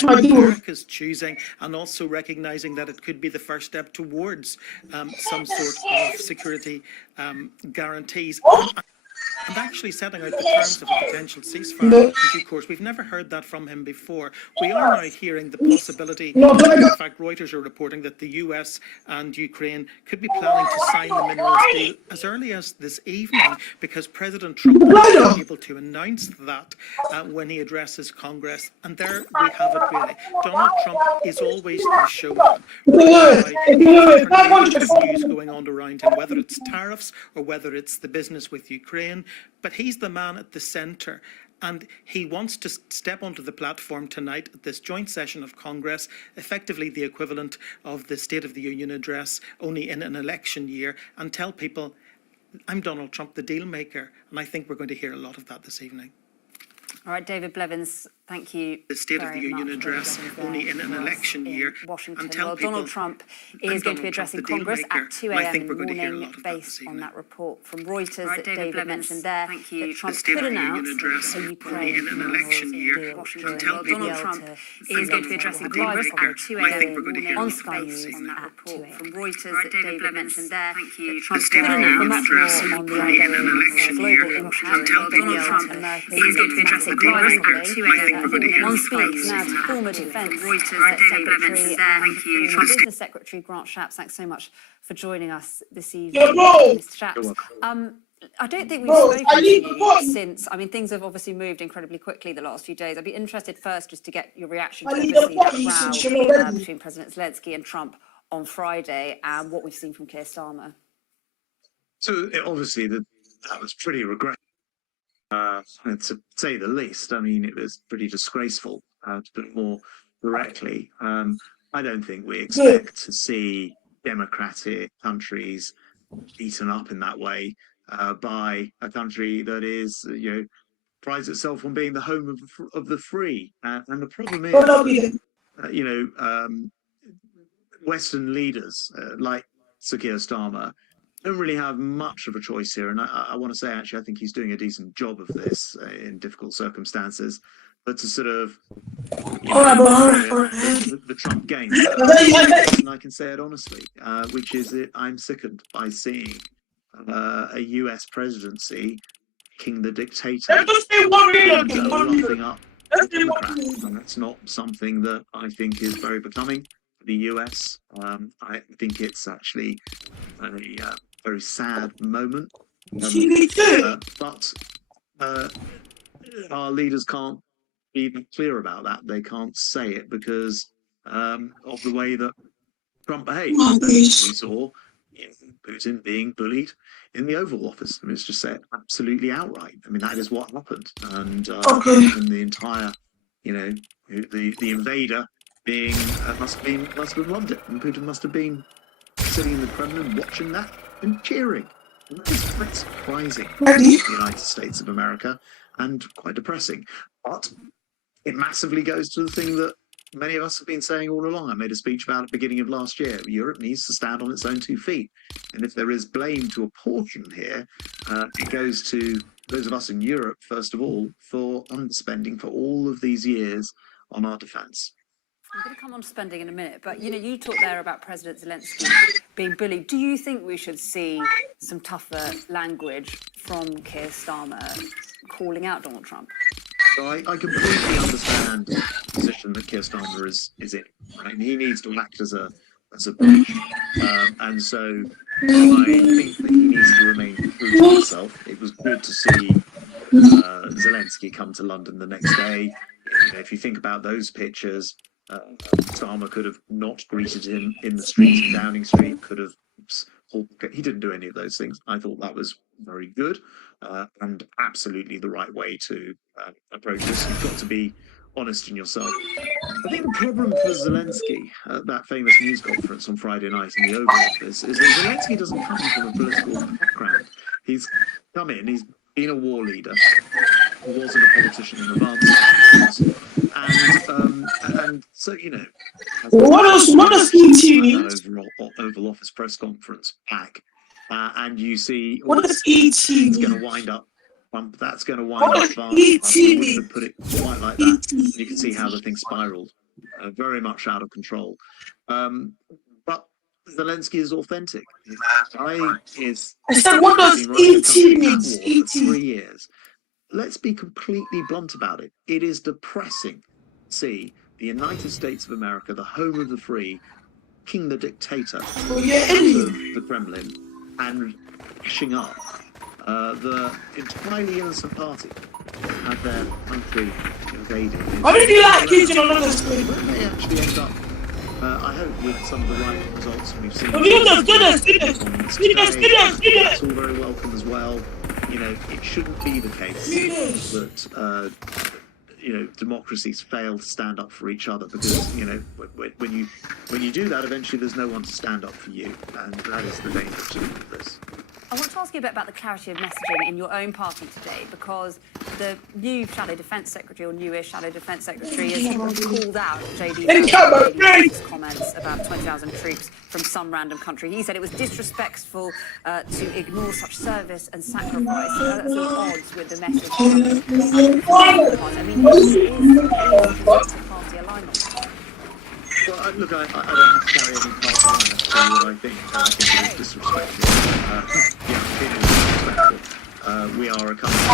kind of America's choosing, and also recognising that it could be the first step towards some sort of security guarantees. And actually setting out the terms of a potential ceasefire in due course. We've never heard that from him before. We are now hearing the possibility, in fact Reuters are reporting that the US and Ukraine could be planning to sign the minerals deal as early as this evening, because President Trump will be able to announce that when he addresses Congress. And there we have it really. Donald Trump is always the showman. News going on around him, whether it's tariffs or whether it's the business with Ukraine. But he's the man at the centre, and he wants to step onto the platform tonight at this joint session of Congress, effectively the equivalent of the State of the Union address, only in an election year, and tell people, I'm Donald Trump, the deal maker. And I think we're going to hear a lot of that this evening. All right, David Blevins, thank you. The State of the Union address only in an election year. Washington. Well, Donald Trump is going to be addressing Congress at 2 a.m. in the morning, based on that report from Reuters that David mentioned there. Thank you. That Trump could announce a Ukraine in an election year. Washington. Well, Donald Trump is going to be addressing Congress at 2 a.m. on Sky News on that report from Reuters that David mentioned there. Thank you. Trump could announce on the ongoing global impact of Donald Trump is going to be addressing Congress at 2 a.m. on speaks now to former Defence Secretary and former Business Secretary Grant Shapps. Thanks so much for joining us this evening, Mr. Shapps. I don't think we've spoken to you since, things have obviously moved incredibly quickly the last few days. I'd be interested first just to get your reaction to obviously that row between President Zelensky and Trump on Friday and what we've seen from Keir Starmer. So obviously that was pretty regrettable. To say the least. It was pretty disgraceful, to put it more directly. I don't think we expect to see democratic countries beaten up in that way by a country that is, prides itself on being the home of the free. And the problem is, Western leaders like Sir Keir Starmer don't really have much of a choice here, and I want to say actually I think he's doing a decent job of this in difficult circumstances, but to sort of the Trump game, and I can say it honestly, which is that I'm sickened by seeing a US presidency king the dictator and laughing up Democrats, and that's not something that I think is very becoming for the US. I think it's actually a very sad moment, but our leaders can't be even clear about that. They can't say it because of the way that Trump behaved. We saw Putin being bullied in the Oval Office. Let's just say it absolutely outright. That is what happened, and the entire, the invader being must have loved it, and Putin must have been sitting in the Kremlin watching that and cheering. And that's quite surprising in the United States of America and quite depressing. But it massively goes to the thing that many of us have been saying all along. I made a speech about it at the beginning of last year. Europe needs to stand on its own 2 feet. And if there is blame to apportion here, it goes to those of us in Europe, first of all, for underspending for all of these years on our defence. I'm going to come on to spending in a minute, but you talked there about President Zelensky being bullied. Do you think we should see some tougher language from Keir Starmer calling out Donald Trump? So I completely understand the position that Keir Starmer is in. Right? He needs to act as a bridge, and so I think that he needs to remain true to himself. It was good to see Zelensky come to London the next day. If you think about those pictures, Starmer could have not greeted him in the street in Downing Street, he didn't do any of those things. I thought that was very good and absolutely the right way to approach this. You've got to be honest in yourself. I think the problem for Zelensky at that famous news conference on Friday night in the Oval Office is that Zelensky doesn't come from a political background. He's come in, he's been a war leader, he wasn't a politician in advance, and so what does he mean? Oval Office press conference back, and you see what does ET mean? It's going to wind up. That's going to wind up. I wouldn't have put it quite like that. You can see how the thing spiraled very much out of control. But Zelensky is authentic. His guy is. I said, what does been running the country 18 at means? war for 3 years. Let's be completely blunt about it. It is depressing to see the United States of America, the home of the free, king the dictator of the Kremlin, and pushing up the entirely innocent party had their country invaded. Why did you like using another screen? When they actually end up, I hope, with some of the right results we've seen. Goodness. That's all very welcome as well. You know, it shouldn't be the case that democracies fail to stand up for each other, because when you do that, eventually there's no one to stand up for you, and that is the danger to this. I want to ask you a bit about the clarity of messaging in your own party today, because the new Shadow Defence Secretary, or newish Shadow Defence Secretary, has called out JD's comments about 20,000 troops from some random country. He said it was disrespectful to ignore such service and sacrifice. That's at odds with the message. I mean, is party alignment? Well, look, I don't have to carry any part line as to what I think. I think it is disrespectful. It is disrespectful. We are a country